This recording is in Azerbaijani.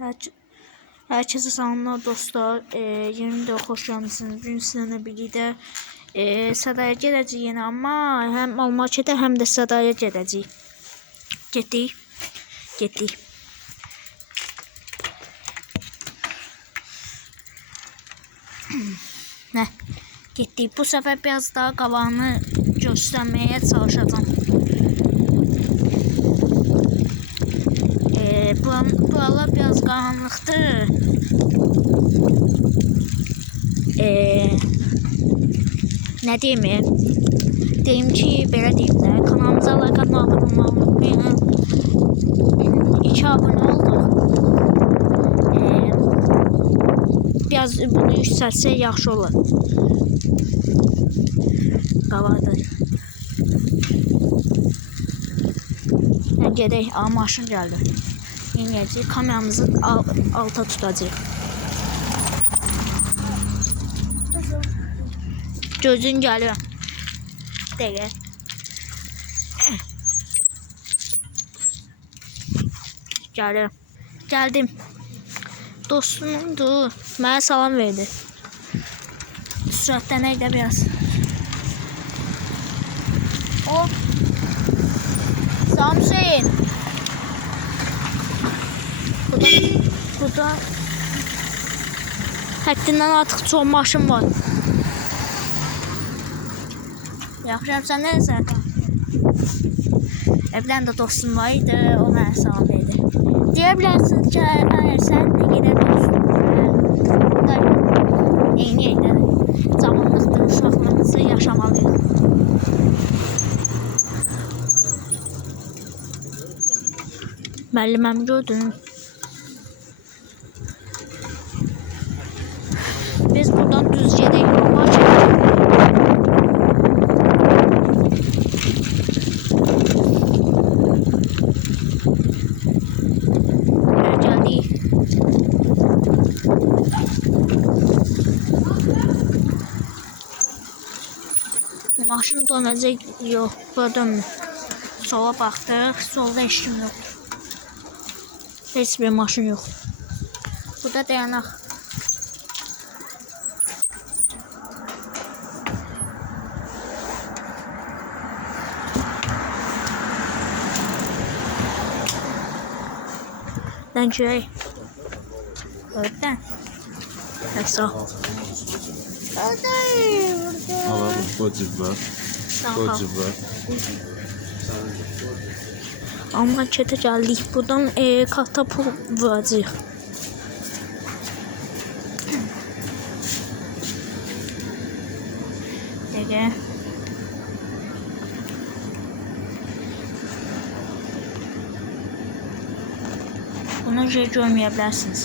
Hər- Herkese selamlar dostlar. Yeni de hoş gelmişsiniz. Bugün sizinle birlikte sadaya geleceğiz yine ama hem Almaçı'da hem de sadaya geleceğiz. Getdik. Getdik. Ne? Getdik. Bu sefer biraz daha qabağını göstermeye çalışacağım. Buralar biraz qaranlıqdır. Ne diyeyim? Deyim ki, belə deyim də, kanalımıza like atmayı, abunə olmayı unutmayın. 2 abunə olduq. Biraz bunu yüksəlsə yaxşı olur. Qavadır. Gedək, maşın gəldi. İngilizce kameramızı alta tutacağıq. Gözün gəlir. Dəqiqə. Gəlir. Gəldim. Dostumdur. Mənə salam verdi. Sürətdən də biraz. O. Salam Hüseyin. Burada həddindən artıq çox maşın var. Yaxşıyam, sən nəsən? Evlən də dostum var idi, o mənə salam verdi. Deyə bilərsiniz ki, sən də gedər dostum. Da eyni zamanlıqdır, uşaqlığımızı yaşamalıyıq. Müəlliməmi gördün. Biz buradan düz gedək. Gəldik. Maşın dönəcək. Yox, bura dönmür. Sola baxdıq. Solda heç kim yoxdur. Heç bir maşın yox. Burada dayanaq. Dən görək. Oradan. Sağ ol. Alalım, kocib var. Kocib var. Amma çətə gəldik. Buradan katapul vuracaq. Dəqiqə. Bunu görməyə bilərsiniz.